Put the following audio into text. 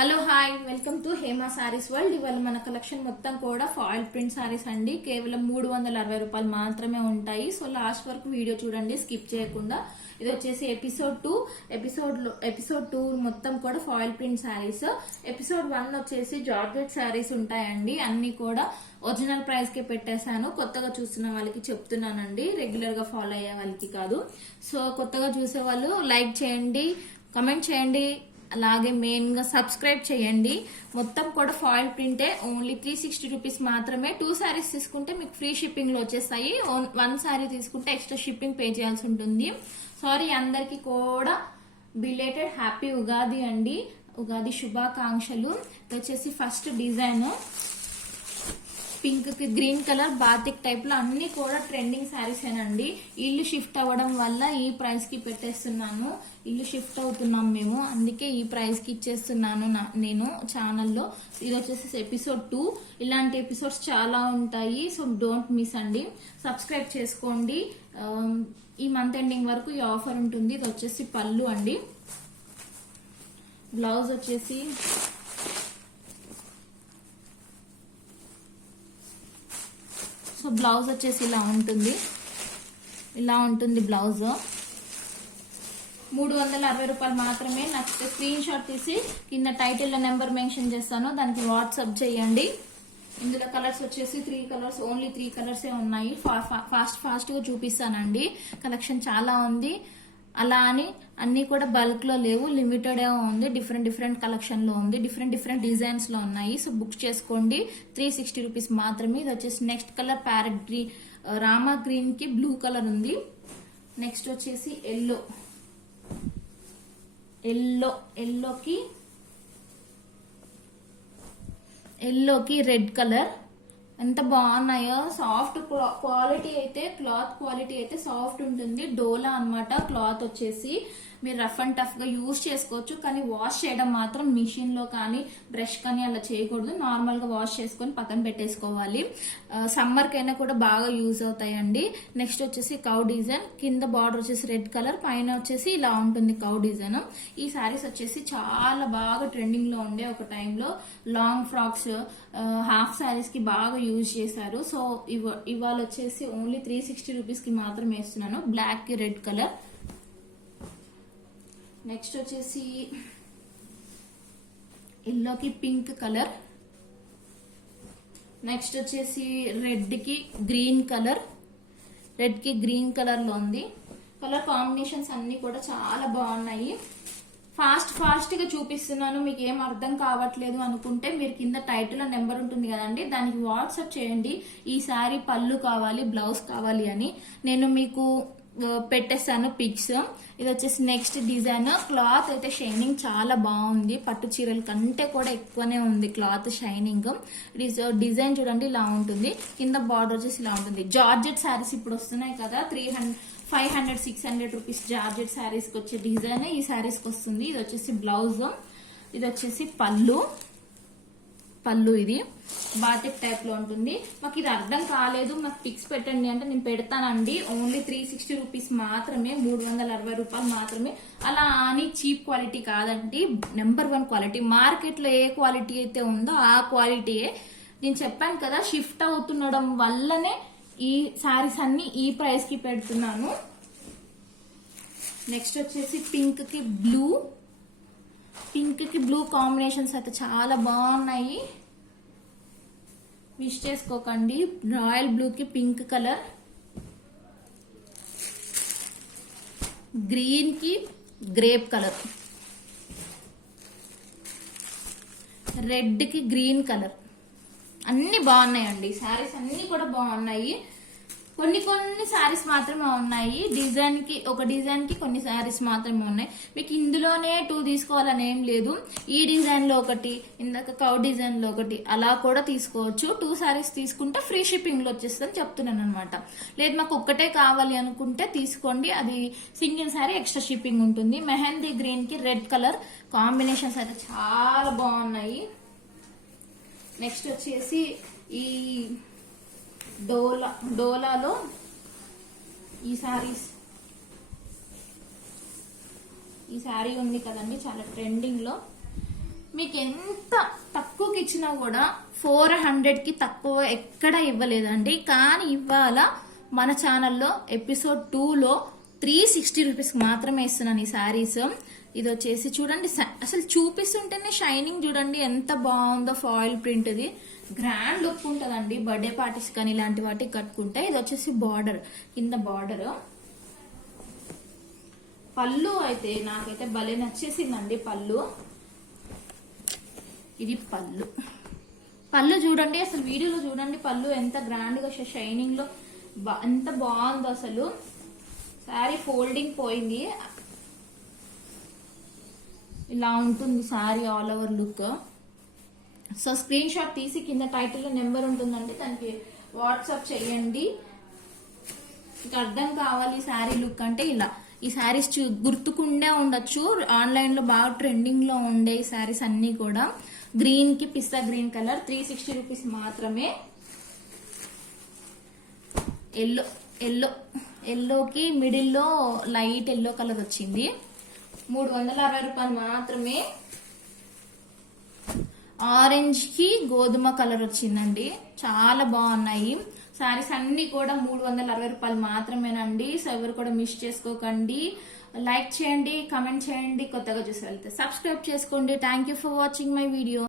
Hello hi welcome to Hema saris world. ఇవాళ మన collection మొత్తం కూడా ఫాయిల్ ప్రింట్ సారీస్ అండి. కేవలం 360 రూపాయలు మాత్రమే ఉంటాయి. సో లాస్ట్ వరకు వీడియో చూడండి, స్కిప్ చేయకుండా. ఇది వచ్చేసి ఎపిసోడ్ 2 మొత్తం కూడా ఫాయిల్ ప్రింట్ సారీస్. ఎపిసోడ్ 1 వచ్చేసి జార్జెట్ సారీస్ ఉంటాయండి. అన్ని కూడా ఒరిజినల్ ప్రైస్ కే పెట్టేశాను. కొత్తగా చూస్తున్న వాళ్ళకి చెప్తున్నానండి, రెగ్యులర్ గా ఫాలో అయ్యే వాళ్ళకి కాదు. సో కొత్తగా చూసే వాళ్ళు లైక్ చేయండి, కమెంట్ చేయండి, అలాగే మెయిన్ గా సబ్స్క్రైబ్ చేయండి. మొత్తం కూడా ఫాయిల్ ప్రింటే. ఓన్లీ 360 రూపీస్ మాత్రమే. 2 సారీస్ తీసుకుంటే మీకు ఫ్రీ షిప్పింగ్ లో వచ్చేస్తాయి. 1 సారీ తీసుకుంటే ఎక్స్ట్రా షిప్పింగ్ పే చేయాల్సి ఉంటుంది. సారీ, అందరికి కూడా బిలేటెడ్ హ్యాపీ ఉగాది అండి. ఉగాది శుభాకాంక్షలు. ఇది వచ్చేసి ఫస్ట్ డిజైన్ పింక్ కి గ్రీన్ కలర్ బాతిక్ టైప్ లో అన్ని కూడా ట్రెండింగ్ శారీస్ ఏనండి. ఇల్లు షిఫ్ట్ అవ్వడం వల్ల ఈ ప్రైస్ కి పెట్టేస్తున్నాను. ఇల్లు షిఫ్ట్ అవుతున్నాం మేము, అందుకే ఈ ప్రైస్ కి ఇచ్చేస్తున్నాను నేను ఛానల్లో. ఇది వచ్చేసి ఎపిసోడ్ 2. ఇలాంటి ఎపిసోడ్స్ చాలా ఉంటాయి, సో డోంట్ మిస్ అండి. సబ్స్క్రైబ్ చేసుకోండి. ఈ మంత్ ఎండింగ్ వరకు ఈ ఆఫర్ ఉంటుంది. ఇది వచ్చేసి పళ్ళు అండి. బ్లౌజ్ వచ్చేసి బ్లౌజ్ వచ్చేసి ఇలా ఉంటుంది బ్లౌజ్. 360 రూపాయలు మాత్రమే. నచ్చితే స్క్రీన్ షాట్ తీసి కింద టైటిల్ లో నెంబర్ మెన్షన్ చేస్తాను, దానికి వాట్సాప్ చేయండి. ఇందులో కలర్స్ వచ్చేసి 3 కలర్స్, ఓన్లీ 3 కలర్సే ఉన్నాయి. ఫాస్ట్ గా చూపిస్తానండి. కలెక్షన్ చాలా ఉంది. అలా అని అన్ని కూడా బల్క్ లో లేవు, లిమిటెడ్ ఉంది. డిఫరెంట్ కలెక్షన్ లో ఉంది, డిఫరెంట్ డిజైన్స్ లో ఉన్నాయి. సో బుక్ చేసుకోండి. 360 రూపీస్ మాత్రమే. ఇది వచ్చేసి next colour parrot green, Rama green కి బ్లూ కలర్ ఉంది. నెక్స్ట్ వచ్చేసి ఎల్లోకి రెడ్ కలర్. ఎంత బాగున్నాయో. సాఫ్ట్ క్వాలిటీ అయితే, క్లాత్ క్వాలిటీ అయితే సాఫ్ట్ ఉంటుంది. డోలా అన్నమాట క్లాత్ వచ్చేసి. మీరు రఫ్ అండ్ టఫ్ గా యూజ్ చేసుకోవచ్చు, కానీ వాష్ చేయడం మాత్రం మిషన్ లో కానీ బ్రష్ కానీ అలా చేయకూడదు. నార్మల్ గా వాష్ చేసుకొని పక్కన పెట్టేసుకోవాలి. సమ్మర్ కైనా కూడా బాగా యూజ్ అవుతాయండి. నెక్స్ట్ వచ్చేసి కౌ డిజైన్. కింద బార్డర్ వచ్చేసి రెడ్ కలర్, పైన వచ్చేసి ఇలా ఉంటుంది కౌ డిజైన్. ఈ సారీస్ వచ్చేసి చాలా బాగా ట్రెండింగ్ లో ఉండే ఒక టైంలో. లాంగ్ ఫ్రాక్స్, హాఫ్ సారీస్ కి బాగా యూజ్ చేశారు. సో ఇవాళ వచ్చేసి ఓన్లీ 360 రూపీస్ కి మాత్రం వేస్తున్నాను. బ్లాక్ కి రెడ్ కలర్. నెక్స్ట్ వచ్చేసి ఎల్లోకి పింక్ కలర్. నెక్స్ట్ వచ్చేసి రెడ్ కి గ్రీన్ కలర్. రెడ్ కి గ్రీన్ కలర్ లో ఉంది. కలర్ కాంబినేషన్స్ అన్ని కూడా చాలా బాగున్నాయి. ఫాస్ట్ గా చూపిస్తున్నాను. మీకు ఏం అర్థం కావట్లేదు అనుకుంటే మీరు కింద టైటిల్ నెంబర్ ఉంటుంది కదండి, దానికి వాట్సాప్ చేయండి. ఈ సారీ పళ్ళు కావాలి, బ్లౌజ్ కావాలి అని. నేను మీకు పెట్టేస్తాను పిక్స్. ఇది వచ్చేసి నెక్స్ట్ డిజైన్. క్లాత్ అయితే షైనింగ్ చాలా బాగుంది. పట్టు చీరల కంటే కూడా ఎక్కువనే ఉంది క్లాత్ షైనింగ్. డిజైన్ చూడండి ఇలా ఉంటుంది. కింద బార్డర్ వచ్చేసి ఇలా ఉంటుంది. జార్జెట్ శారీస్ ఇప్పుడు వస్తున్నాయి కదా, 500-600 రూపీస్ జార్జెట్ శారీస్ కి వచ్చే డిజైన్ ఈ శారీస్ కి వస్తుంది. ఇది వచ్చేసి బ్లౌజ్, ఇది వచ్చేసి పళ్ళు. ఇది బాటిక్ టైప్ లో ఉంటుంది. మాకు ఇది అర్థం కాలేదు, మాకు పిక్స్ పెట్టండి అంటే నేను పెడతానండి. ఓన్లీ 360 రూపీస్ మాత్రమే, 360 రూపాయలు మాత్రమే. అలా అని చీప్ క్వాలిటీ కాదండి, నెంబర్ 1 క్వాలిటీ. మార్కెట్ లో ఏ క్వాలిటీ అయితే ఉందో ఆ క్వాలిటీయే. నేను చెప్పాను కదా, షిఫ్ట్ అవుతుండడం వల్లనే ఈ సారీస్ అన్ని ఈ ప్రైస్ కి పెడుతున్నాను. నెక్స్ట్ వచ్చేసి పింక్ కి బ్లూ కాంబినేషన్స్ అయితే చాలా బాగున్నాయి. మిస్ చేసుకోకండి. రాయల్ బ్లూ కి పింక్ కలర్, గ్రీన్ కి గ్రేప్ కలర్, రెడ్ కి గ్రీన్ కలర్. అన్ని బాగున్నాయండి. శారీస్ అన్ని కూడా బాగున్నాయి. కొన్ని శారీస్ మాత్రమే ఉన్నాయి. ఒక డిజైన్ కి కొన్ని శారీస్ మాత్రమే ఉన్నాయి. మీకు ఇందులోనే 2 తీసుకోవాలని ఏం లేదు. ఈ డిజైన్ లో ఒకటి, ఇందాక కౌ డిజైన్ లో ఒకటి, అలా కూడా తీసుకోవచ్చు. 2 శారీస్ తీసుకుంటే ఫ్రీ షిప్పింగ్ లో వచ్చేస్తుందని చెప్తున్నాను అనమాట. లేదు మాకు ఒక్కటే కావాలి అనుకుంటే తీసుకోండి, అది సింగిల్ శారీ ఎక్స్ట్రా షిప్పింగ్ ఉంటుంది. మెహందీ గ్రీన్ కి రెడ్ కలర్ కాంబినేషన్స్ అయితే చాలా బాగున్నాయి. నెక్స్ట్ వచ్చేసి ఈ డోలాలో ఈ శారీ ఉంది కదండి, చాలా ట్రెండింగ్ లో. మీకు ఎంత తక్కువకి ఇచ్చినా కూడా 400కి తక్కువ ఎక్కడ ఇవ్వలేదండి. కానీ ఇవాళ మన ఛానల్లో ఎపిసోడ్ 2లో 360 రూపీస్కి మాత్రమే ఇస్తున్నాను ఈ శారీస్. ఇది వచ్చేసి చూడండి, అసలు చూపిస్తుంటేనే షైనింగ్ చూడండి ఎంత బాగుందో. ఫాయిల్ ప్రింట్, ఇది గ్రాండ్ లుక్ ఉంటుందండి బర్త్డే పార్టీస్ కానీ ఇలాంటి వాటికి కట్టుకుంటే. ఇది వచ్చేసి బార్డర్, కింద బార్డర్. పళ్ళు అయితే నాకైతే భలే నచ్చేసిందండి పళ్ళు. ఇది పళ్ళు. పళ్ళు చూడండి, అసలు వీడియోలో చూడండి పళ్ళు ఎంత గ్రాండ్ గా షైనింగ్ లో ఎంత బాగుందో అసలు. శారీ ఫోల్డింగ్ పోయింది, ఇలా ఉంటుంది sari all over look. So screen shot తీసి కింద టైటిల్లో నెంబర్ ఉంటుందండి, దానికి వాట్సాప్ చేయండి. మీకు అర్థం కావాలి శారీ లుక్ అంటే ఇలా. ఈ శారీస్ గుర్తుకుండే ఉండొచ్చు, ఆన్లైన్ లో బాగా ట్రెండింగ్ లో ఉండే ఈ శారీస్ అన్ని కూడా. గ్రీన్ కి పిస్తా గ్రీన్ కలర్, 360 రూపీస్ మాత్రమే. ఎల్లో ఎల్లో ఎల్లోకి మిడిల్ లో లైట్ ఎల్లో కలర్ వచ్చింది, 360 రూపాయలు మాత్రమే. ఆరెంజ్ కి గోధుమ కలర్ వచ్చిందండి, చాలా బాగున్నాయి శారీస్ అన్ని కూడా. 360 రూపాయలు మాత్రమేనండి. సో ఎవరు కూడా మిస్ చేసుకోకండి. లైక్ చేయండి, కమెంట్ చేయండి, కొత్తగా చూసి వెళ్తే సబ్స్క్రైబ్ చేసుకోండి. Thank you for watching my video.